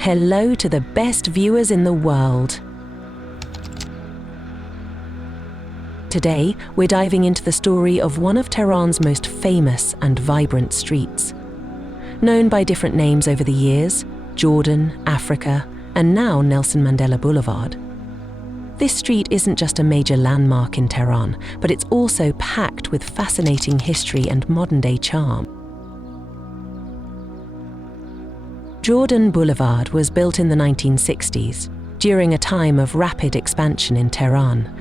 Hello to the best viewers in the world. Today, we're diving into the story of one of Tehran's most famous and vibrant streets. Known by different names over the years, Jordan, Africa, and now Nelson Mandela Boulevard. This street isn't just a major landmark in Tehran, but it's also packed with fascinating history and modern-day charm. Jordan Boulevard was built in the 1960s, during a time of rapid expansion in Tehran.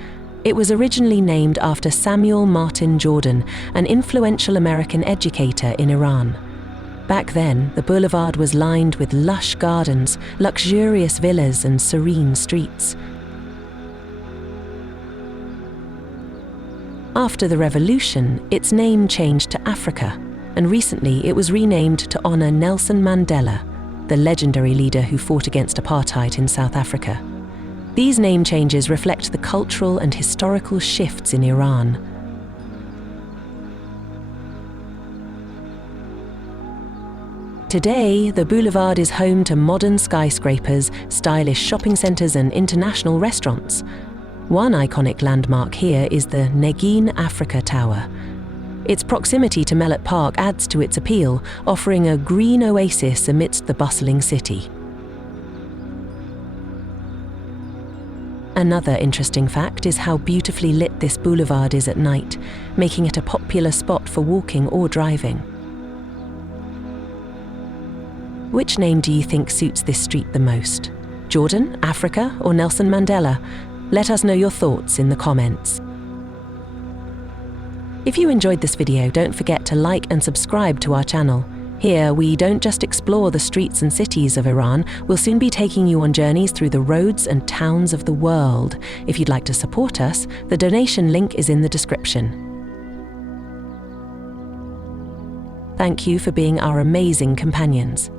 It was originally named after Samuel Martin Jordan, an influential American educator in Iran. Back then, the boulevard was lined with lush gardens, luxurious villas, and serene streets. After the revolution, its name changed to Africa, and recently it was renamed to honor Nelson Mandela, the legendary leader who fought against apartheid in South Africa. These name changes reflect the cultural and historical shifts in Iran. Today, the boulevard is home to modern skyscrapers, stylish shopping centers, and international restaurants. One iconic landmark here is the Negin Africa Tower. Its proximity to Mellet Park adds to its appeal, offering a green oasis amidst the bustling city. Another interesting fact is how beautifully lit this boulevard is at night, making it a popular spot for walking or driving. Which name do you think suits this street the most? Jordan, Africa, or Nelson Mandela? Let us know your thoughts in the comments. If you enjoyed this video, don't forget to like and subscribe to our channel. Here, we don't just explore the streets and cities of Iran, we'll soon be taking you on journeys through the roads and towns of the world. If you'd like to support us, the donation link is in the description. Thank you for being our amazing companions.